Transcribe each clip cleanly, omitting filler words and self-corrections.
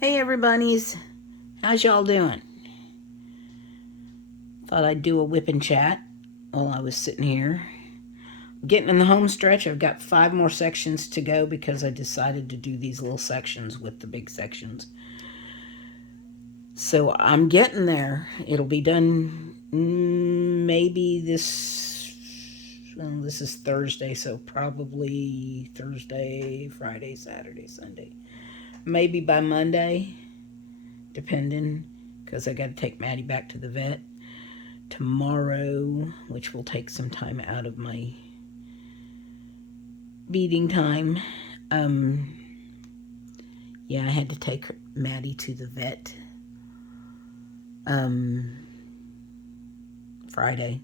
Hey everybody's, how's y'all doing? Thought I'd do a WIP and Chat while I was sitting here. Getting in the home stretch, I've got 5 more sections to go because I decided to do these little sections with the big sections. So I'm getting there. It'll be done maybe this is Thursday, so probably Thursday, Friday, Saturday, Sunday. Maybe by Monday, depending, because I got to take Maddy back to the vet tomorrow, which will take some time out of my beating time. Yeah, I had to take Maddy to the vet Friday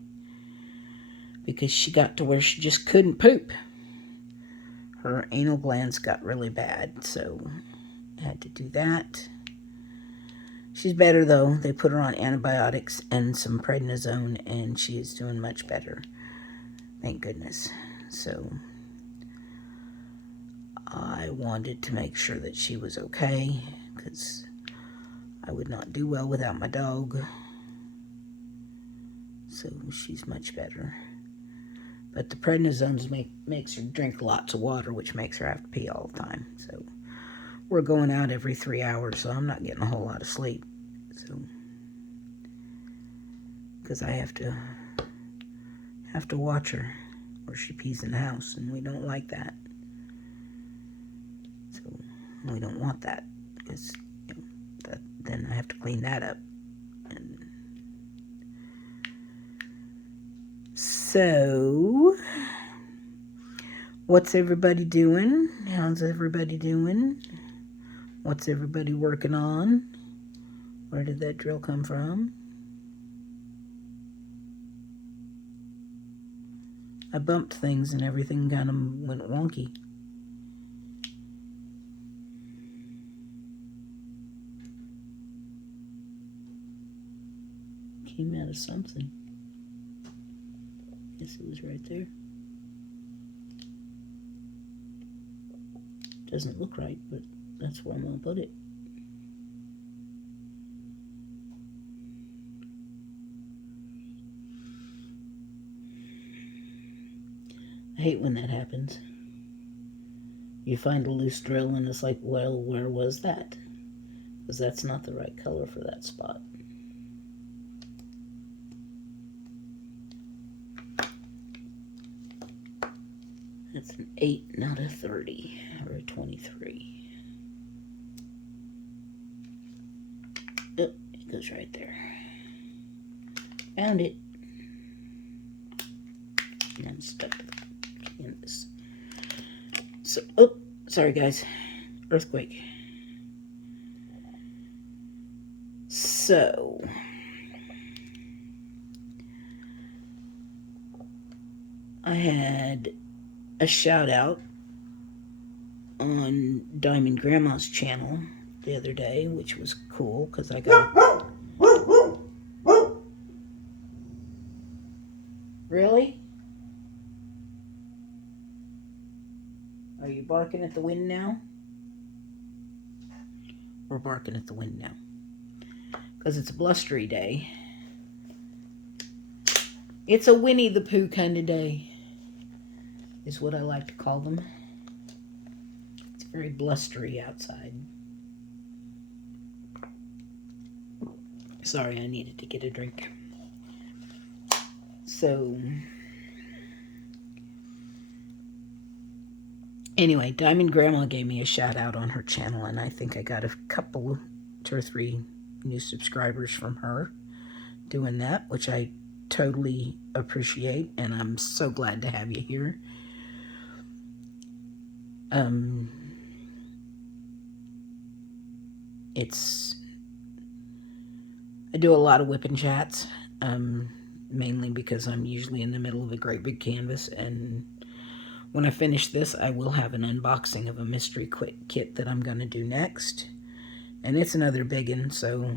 because she got to where she just couldn't poop. Her anal glands got really bad, so I had to do that. She's better though. They put her on antibiotics and some prednisone, and she is doing much better. Thank goodness. So I wanted to make sure that she was okay because I would not do well without my dog. So she's much better. But the prednisone makes her drink lots of water, which makes her have to pee all the time. So we're going out every 3 hours, so I'm not getting a whole lot of sleep. So because I have to watch her or she pees in the house, and we don't like that. So we don't want that because then I have to clean that up. And so, what's everybody doing? How's everybody doing? What's everybody working on? Where did that drill come from? I bumped things and everything kind of went wonky. Came out of something. Guess it was right there. Doesn't look right, but that's where I'm gonna put it. I hate when that happens. You find a loose drill and it's like, well, where was that? Because that's not the right color for that spot. That's an 8, not a 30, or a 23. Oh, it goes right there. Found it. And I'm stuck to the canvas. So, oh, sorry guys. Earthquake. So, I had a shout out on Diamond Grandma's channel the other day, which was cool because I got. Really? Are you barking at the wind now? We're barking at the wind now because it's a blustery day. It's a Winnie the Pooh kind of day, is what I like to call them. It's very blustery outside. Sorry, I needed to get a drink. So, anyway, Diamond Grandma gave me a shout out on her channel, and I think I got a couple, 2 or 3 new subscribers from her doing that, which I totally appreciate, and I'm so glad to have you here. I do a lot of WIP and Chats, mainly because I'm usually in the middle of a great big canvas, and when I finish this, I will have an unboxing of a mystery kit that I'm going to do next, and it's another big one, so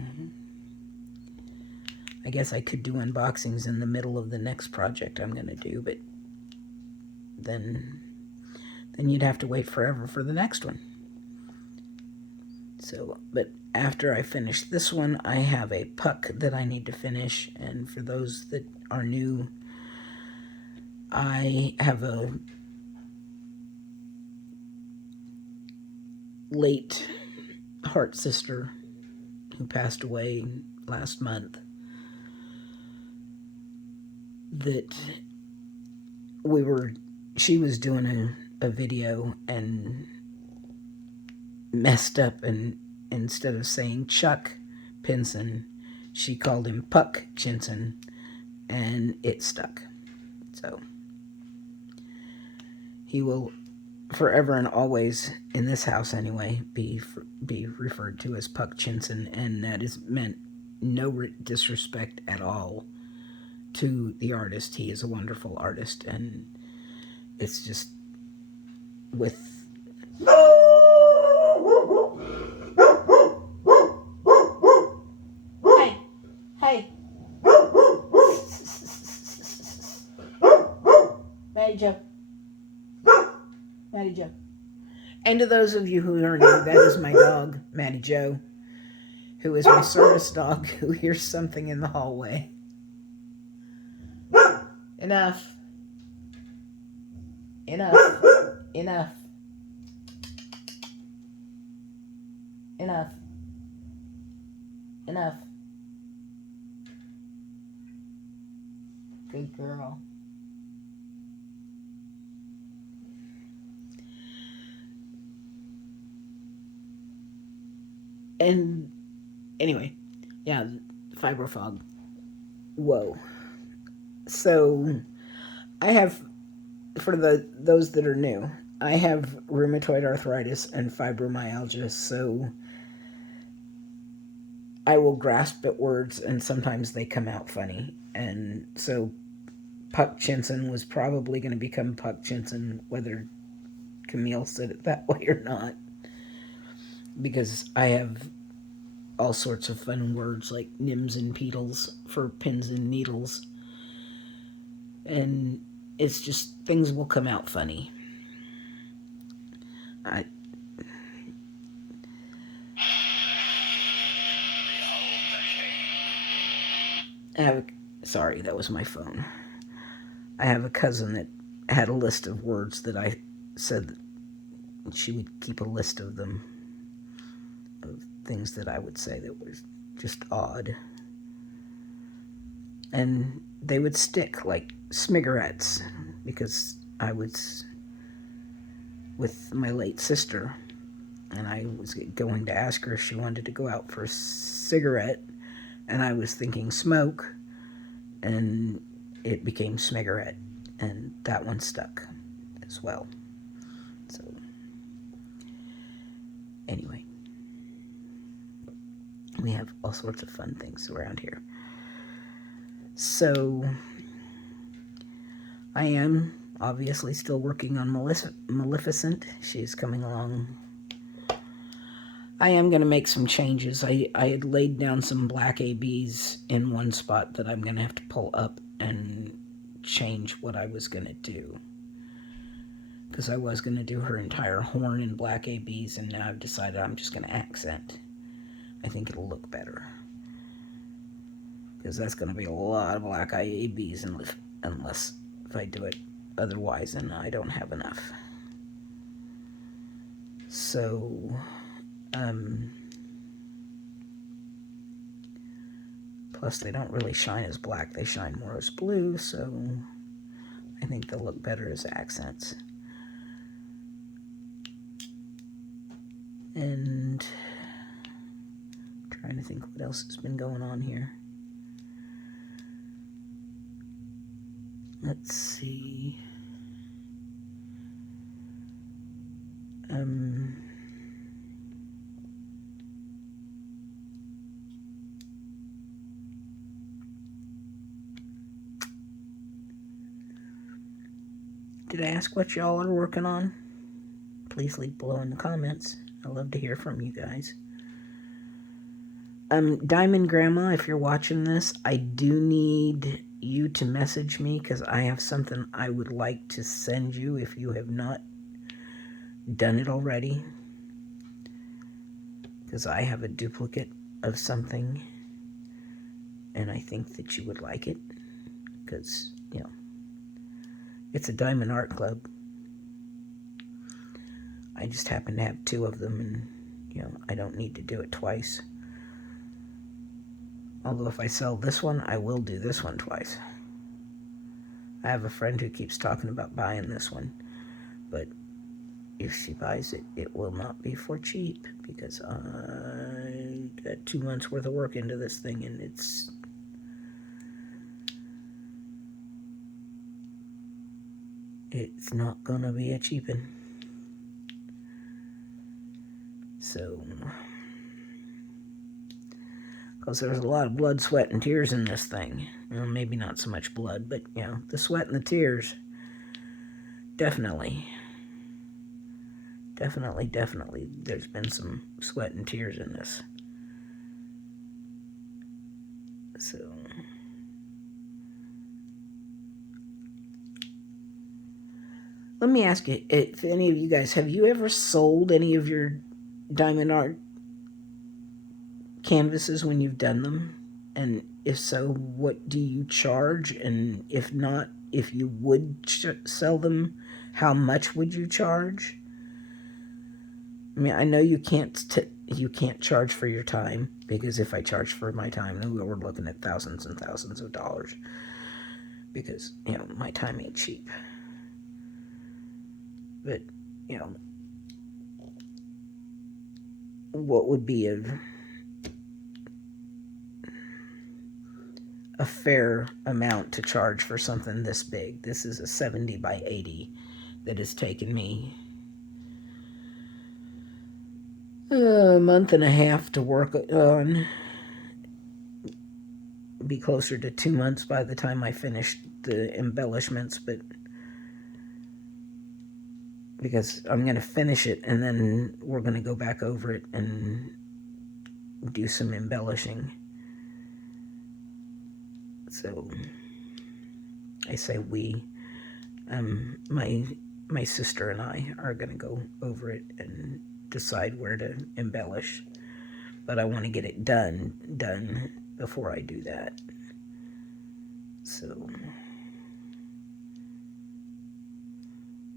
I guess I could do unboxings in the middle of the next project I'm going to do, but then you'd have to wait forever for the next one. So, but after I finish this one, I have a puck that I need to finish. And for those that are new, I have a late heart sister who passed away last month that she was doing a video and messed up, and instead of saying Chuck Pinson, she called him Puck Chinson, and it stuck. So he will forever and always, in this house anyway, be referred to as Puck Chinson, and that is meant no disrespect at all to the artist. He is a wonderful artist, and it's just with hey Maddy Joe. Maddy Joe. And to those of you who are new, that is my dog, Maddy Joe, who is my service dog who hears something in the hallway. Enough. Enough. Enough. Enough. Enough. Good girl. And anyway, yeah, fibro fog. Whoa. So I have, for those that are new, I have rheumatoid arthritis and fibromyalgia, so I will grasp at words and sometimes they come out funny. And so Puck Chinson was probably going to become Puck Chinson, whether Camille said it that way or not, because I have all sorts of fun words like nims and peedles for pins and needles. And it's just, things will come out funny. I have, sorry, that was my phone. I have a cousin that had a list of words that I said that she would keep a list of them, of things that I would say that was just odd. And they would stick, like smigarettes, because I was with my late sister, and I was going to ask her if she wanted to go out for a cigarette, and I was thinking smoke, and it became smigarette, and that one stuck as well. So anyway, we have all sorts of fun things around here. So I am obviously still working on Maleficent. She's coming along. I am going to make some changes. I had laid down some black ABs in one spot that I'm going to have to pull up and change what I was going to do. Because I was going to do her entire horn in black ABs, and now I've decided I'm just going to accent. I think it'll look better. Because that's going to be a lot of black ABs unless if I do it otherwise, and I don't have enough. So plus they don't really shine as black, they shine more as blue, so I think they'll look better as accents. And I'm trying to think what else has been going on here. Let's see. Did I ask what y'all are working on? Please leave below in the comments. I love to hear from you guys. Diamond Grandma, if you're watching this, I do need you to message me because I have something I would like to send you if you have not done it already. because I have a duplicate of something, and I think that you would like it, because, you know, it's a Diamond Art Club. I just happen to have 2 of them, and, you know, I don't need to do it twice. Although if I sell this one, I will do this one twice. I have a friend who keeps talking about buying this one, but if she buys it, it will not be for cheap, because I got 2 months worth of work into this thing, and it's not gonna be a cheapin'. So, because there's a lot of blood, sweat, and tears in this thing. Well, maybe not so much blood, but, you know, the sweat and the tears, definitely, there's been some sweat and tears in this. So, let me ask you, if any of you guys, have you ever sold any of your diamond art canvases when you've done them? And if so, what do you charge? And if not, if you would sell them, how much would you charge? I mean, I know you can't charge for your time, because if I charge for my time, then we're looking at thousands and thousands of dollars, because, you know, my time ain't cheap. But, you know, what would be a fair amount to charge for something this big? This is a 70 by 80 that has taken me a month and a half to work on. Be closer to 2 months by the time I finish the embellishments, but because I'm going to finish it and then we're going to go back over it and do some embellishing. So I say we, my sister and I are going to go over it and decide where to embellish, but I want to get it done before I do that. So,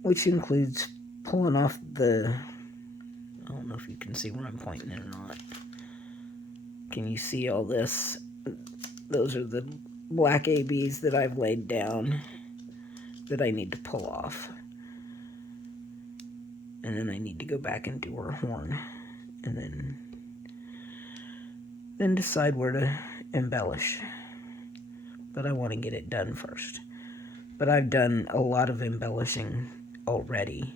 which includes pulling off the, I don't know if you can see where I'm pointing it or not. Can you see all this? Those are the black ABs that I've laid down that I need to pull off. And then I need to go back and do her horn, and then decide where to embellish. But I want to get it done first. But I've done a lot of embellishing already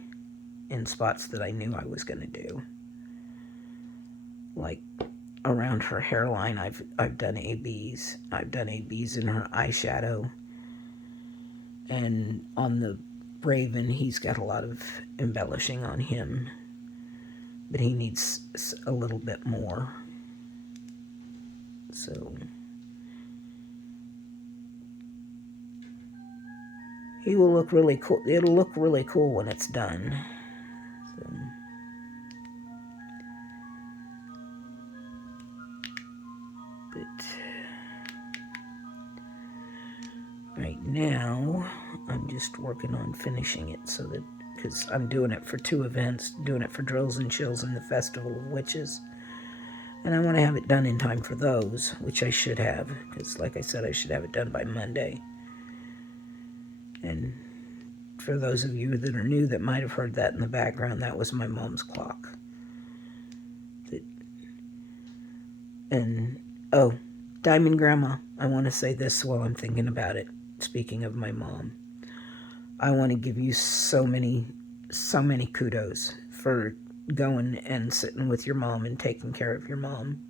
in spots that I knew I was going to do. Like around her hairline, I've done ABs. I've done ABs in her eyeshadow. And on the Raven, he's got a lot of embellishing on him, but he needs a little bit more. So he will look really cool. It'll look really cool when it's done. So, but right now, I'm just working on finishing it so that, because I'm doing it for 2 events, doing it for Drills and Chills and the Festival of Witches. And I want to have it done in time for those, which I should have, because like I said, I should have it done by Monday. And for those of you that are new that might have heard that in the background, that was my mom's clock. And, oh, Diamond Grandma, I want to say this while I'm thinking about it. Speaking of my mom, I want to give you so many kudos for going and sitting with your mom and taking care of your mom.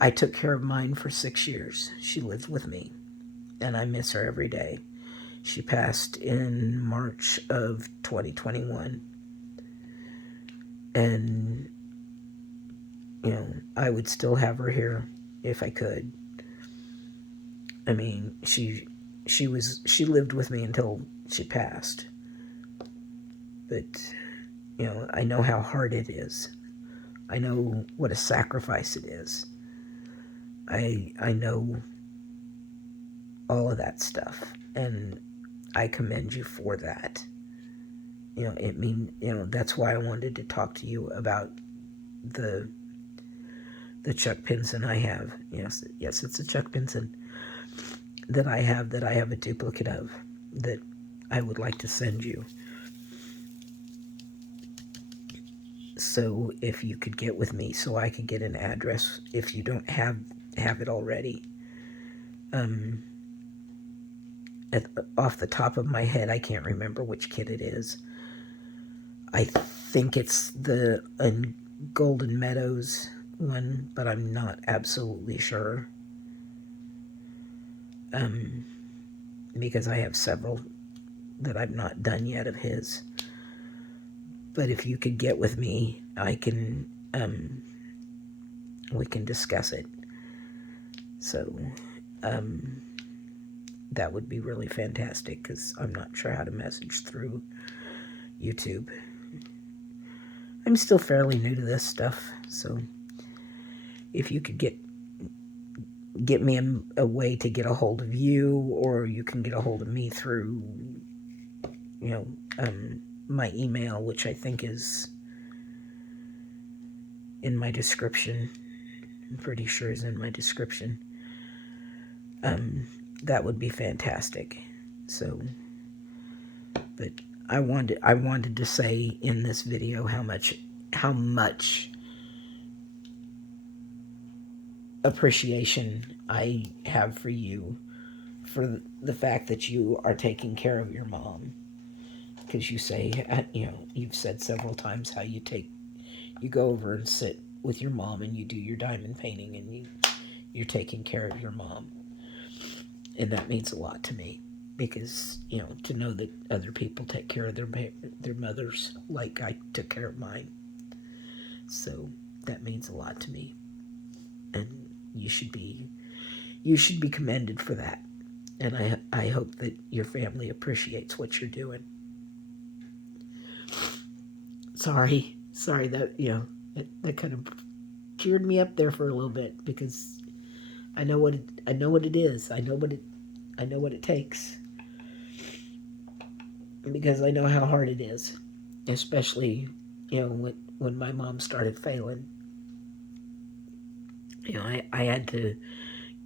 I took care of mine for 6 years. She lived with me, and I miss her every day. She passed in March of 2021. And, you know, I would still have her here if I could. I mean, she lived with me until she passed. But, you know, I know how hard it is I know what a sacrifice it is. I know all of that stuff, and I commend you for that. That's why I wanted to talk to you about the Chuck Pinson I have. Yes, it's a Chuck Pinson that I have a duplicate of that I would like to send you. So if you could get with me so I could get an address if you don't have it already. Off the top of my head, I can't remember which kit it is. I think it's the Golden Meadows one, but I'm not absolutely sure. Because I have several that I've not done yet of his. But if you could get with me, I can, we can discuss it. So, that would be really fantastic, because I'm not sure how to message through YouTube. I'm still fairly new to this stuff, so if you could get me a way to get a hold of you, or you can get a hold of me through, my email, which I think is in my description. I'm pretty sure is in my description. That would be fantastic. So, but I wanted to say in this video how much appreciation I have for you, for the fact that you are taking care of your mom. Because you say, you've said several times how you go over and sit with your mom and you do your diamond painting, and you're taking care of your mom. And that means a lot to me, because, to know that other people take care of their mothers like I took care of mine. So that means a lot to me. And you should be commended for that. And I hope that your family appreciates what you're doing. Sorry that, that kind of cheered me up there for a little bit, because I know what it is. I know what it takes, because I know how hard it is, especially, when my mom started failing. I had to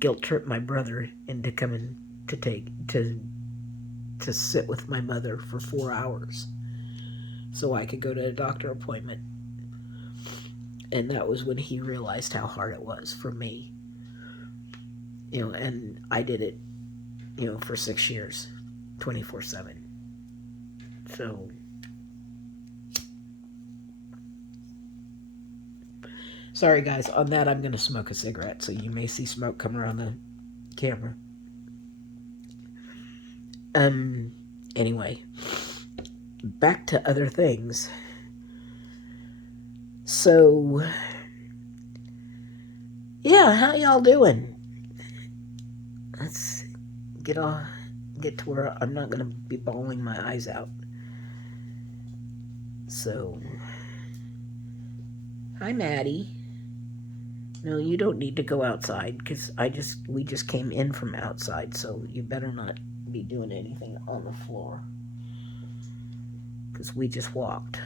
guilt trip my brother into coming to sit with my mother for 4 hours so I could go to a doctor appointment. And that was when he realized how hard it was for me. And I did it, for 6 years, 24/7. So, sorry guys, on that I'm going to smoke a cigarette, so you may see smoke come around the camera. Anyway, back to other things. So, yeah, how y'all doing? Let's get to where I'm not going to be bawling my eyes out. So, hi Maddy. No, you don't need to go outside, because we just came in from outside, so you better not be doing anything on the floor, because we just walked.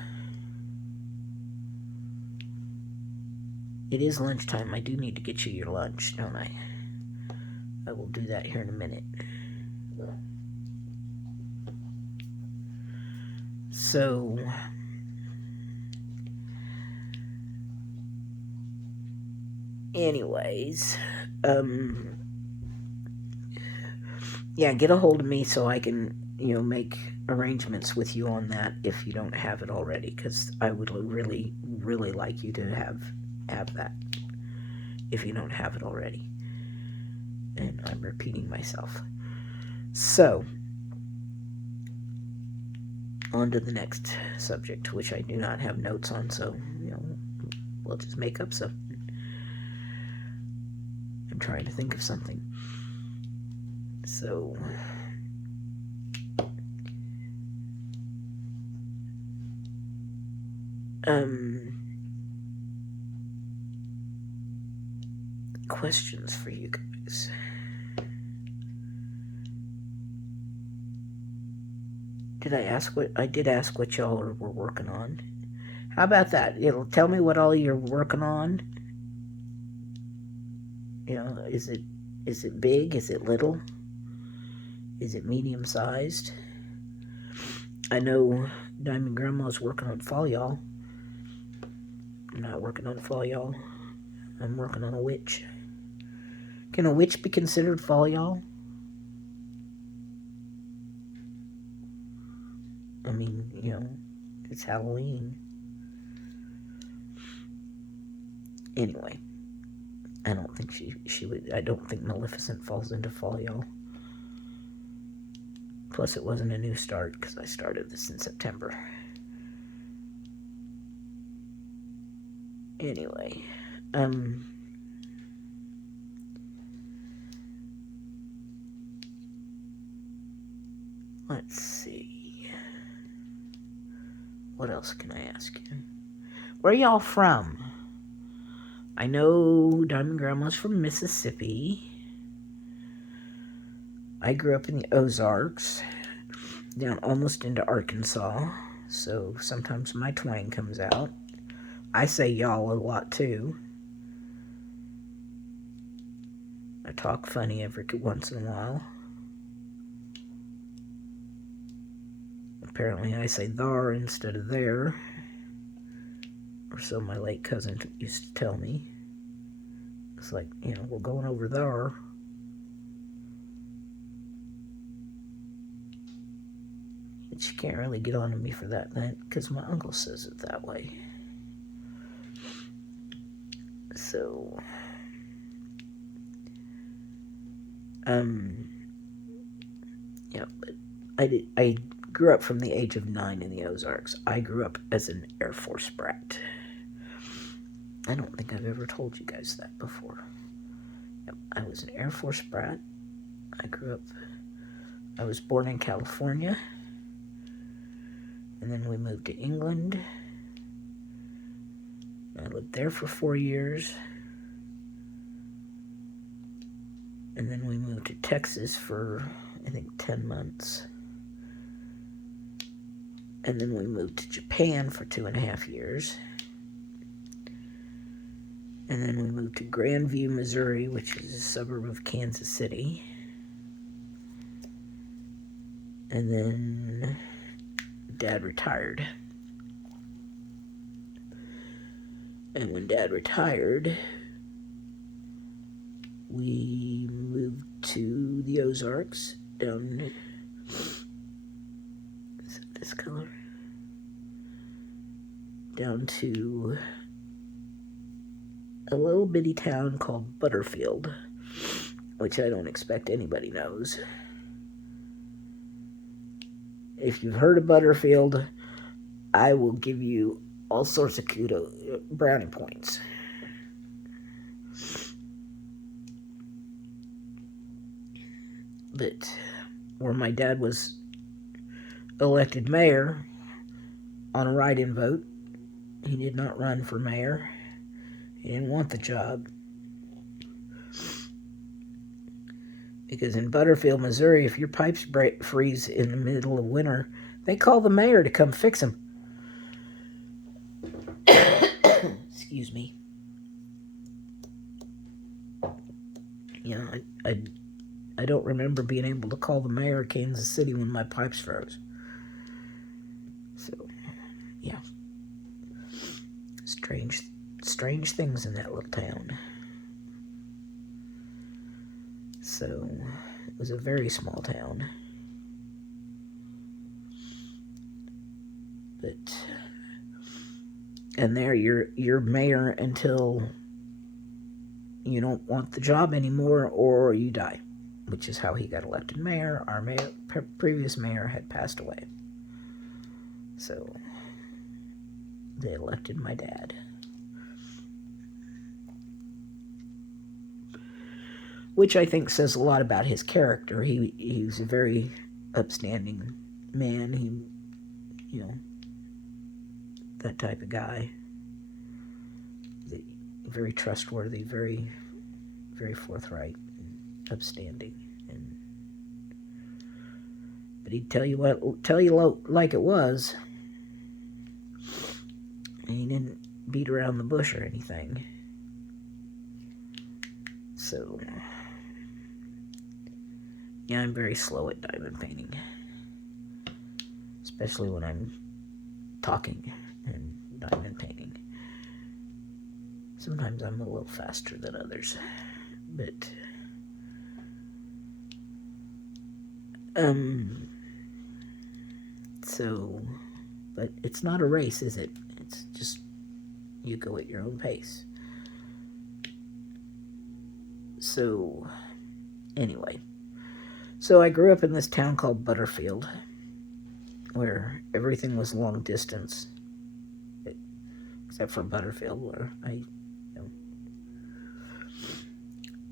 It is lunchtime. I do need to get you your lunch, don't I? I will do that here in a minute. So, anyways, yeah, get a hold of me so I can, make arrangements with you on that if you don't have it already, because I would really, really like you to have that if you don't have it already. And I'm repeating myself. So, on to the next subject, which I do not have notes on, so, we'll just make up something. I'm trying to think of something. So, questions for you guys. I did ask what y'all were working on. How about that? Tell me what all you're working on. Is it big? Is it little? Is it medium sized? I know Diamond Grandma's working on fall, y'all. I'm not working on fall, y'all. I'm working on a witch. Can a witch be considered fall, y'all? I mean, it's Halloween. Anyway, I don't think she would. I don't think Maleficent falls into fall, y'all. Plus, it wasn't a new start because I started this in September. Anyway, let's see. What else can I ask you? Where are y'all from? I know Diamond Grandma's from Mississippi. I grew up in the Ozarks, down almost into Arkansas, so sometimes my twang comes out. I say y'all a lot too. I talk funny every once in a while. Apparently I say thar instead of there, or so my late cousin used to tell me. It's like, we're going over thar. But you can't really get on to me for that, because my uncle says it that way. So, yeah, but I grew up from the age of 9 in the Ozarks. I grew up as an Air Force brat. I don't think I've ever told you guys that before. Yep, I was an Air Force brat. I was born in California, and then we moved to England. I lived there for 4 years. And then we moved to Texas for, I think, 10 months. And then we moved to Japan for 2.5 years. And then we moved to Grandview, Missouri, which is a suburb of Kansas City. And then Dad retired. And when Dad retired, we moved to the Ozarks, down, is it this color? Down to a little bitty town called Butterfield, which I don't expect anybody knows. If you've heard of Butterfield, I will give you all sorts of brownie points. But where my dad was elected mayor on a write-in vote, he did not run for mayor. He didn't want the job. Because in Butterfield, Missouri, if your pipes freeze in the middle of winter, they call the mayor to come fix them. Excuse me. I don't remember being able to call the mayor of Kansas City when my pipes froze. So, yeah. Strange things in that little town. So, it was a very small town. And there you're mayor until you don't want the job anymore or you die, which is how he got elected mayor. Our previous mayor had passed away. So they elected my dad. Which I think says a lot about his character. He was a very upstanding man. That type of guy. Very trustworthy, very very forthright and upstanding. But he'd tell you like it was. And he didn't beat around the bush or anything. So, yeah, I'm very slow at diamond painting. Especially when I'm talking and diamond painting. Sometimes I'm a little faster than others. But, so, but it's not a race, is it? It's just, you go at your own pace. So, anyway. So I grew up in this town called Butterfield, where everything was long distance, except for Butterfield, where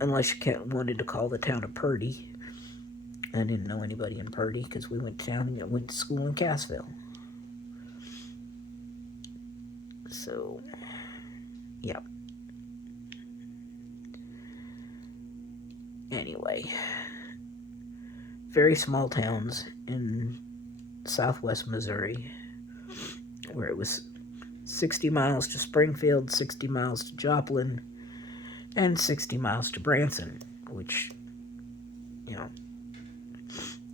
unless you wanted to call the town of Purdy. I didn't know anybody in Purdy because we went to school in Cassville. So, yeah. Anyway, very small towns in southwest Missouri, where it was 60 miles to Springfield, 60 miles to Joplin, and 60 miles to Branson, which,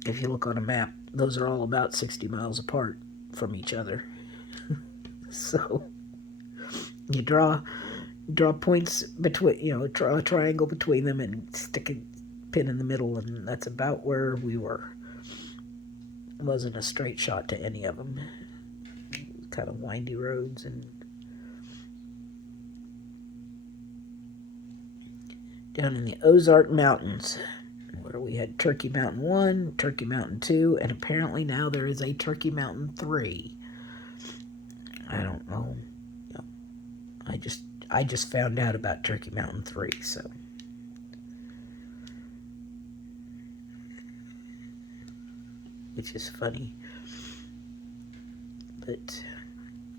if you look on a map, those are all about 60 miles apart from each other. So you draw points between, draw a triangle between them and stick a pin in the middle, and that's about where we were. It wasn't a straight shot to any of them. Kind of windy roads and down in the Ozark Mountains, where we had Turkey Mountain 1, Turkey Mountain 2, and apparently now there is a Turkey Mountain 3. I don't know. I just found out about Turkey Mountain 3, so. Which is funny. But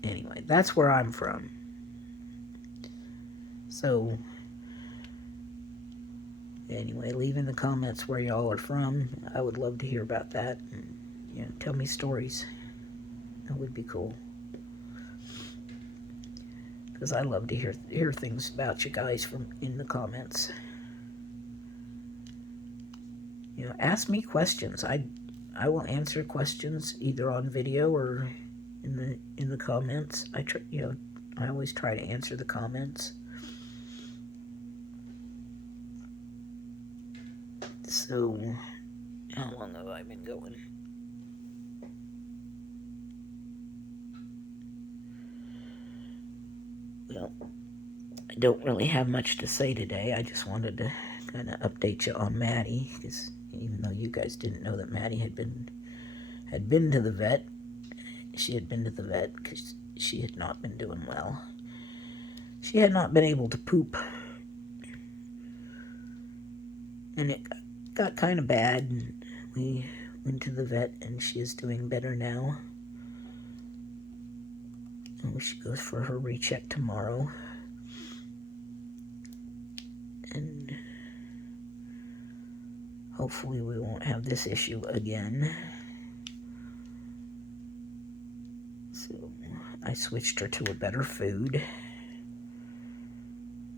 anyway, that's where I'm from. So, anyway, leave in the comments where y'all are from. I would love to hear about that. And, tell me stories. That would be cool. Because I love to hear things about you guys in the comments. Ask me questions. I will answer questions either on video or in the comments. I always try to answer the comments. So, how long have I been going? Well, I don't really have much to say today. I just wanted to kind of update you on Maddy, because even though you guys didn't know that Maddy had been to the vet, she had been to the vet because she had not been doing well. She had not been able to poop, and it got kind of bad, and we went to the vet, and she is doing better now. And she goes for her recheck tomorrow. And hopefully we won't have this issue again. So I switched her to a better food.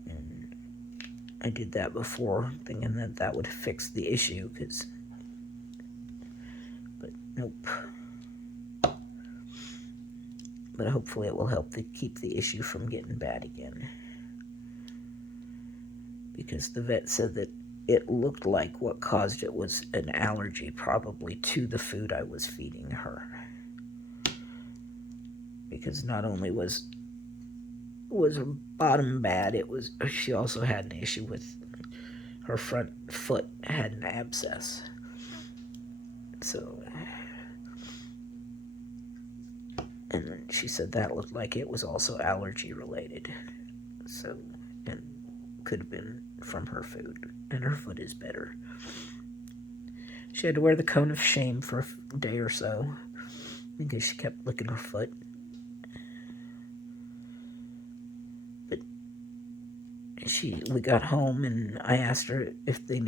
And I did that before, thinking that would fix the issue, but nope. But hopefully it will help to keep the issue from getting bad again. Because the vet said that it looked like what caused it was an allergy, probably to the food I was feeding her. Because not only was her bottom bad, she also had an issue with her front foot had an abscess. So, and then she said that looked like it was also allergy related. So, and could have been from her food, and her foot is better. She had to wear the cone of shame for a day or so because she kept licking her foot. But we got home and I asked her if I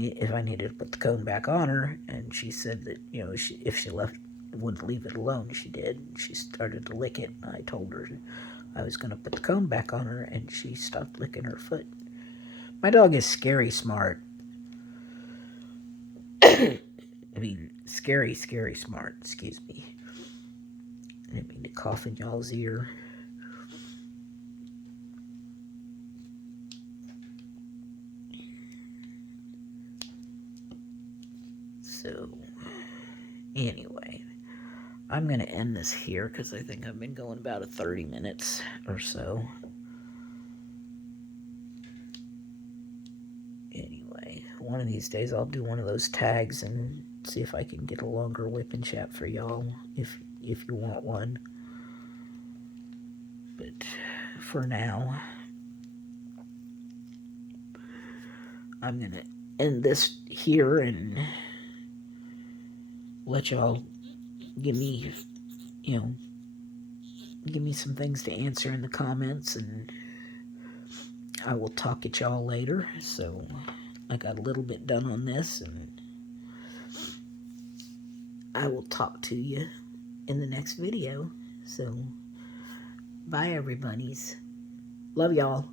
needed to put the cone back on her, and she said that, if she wouldn't leave it alone, she did. She started to lick it. I told her I was going to put the cone back on her, and she stopped licking her foot. My dog is scary smart. I mean, scary smart. Excuse me. I didn't mean to cough in y'all's ear. So, anyway, I'm going to end this here because I think I've been going about 30 minutes or so. Anyway, one of these days I'll do one of those tags and see if I can get a longer WIP and Chat for y'all if you want one. But for now, I'm going to end this here and let y'all give me some things to answer in the comments, and I will talk at y'all later. So I got a little bit done on this, and I will talk to you in the next video. So bye, everybody's. Love y'all.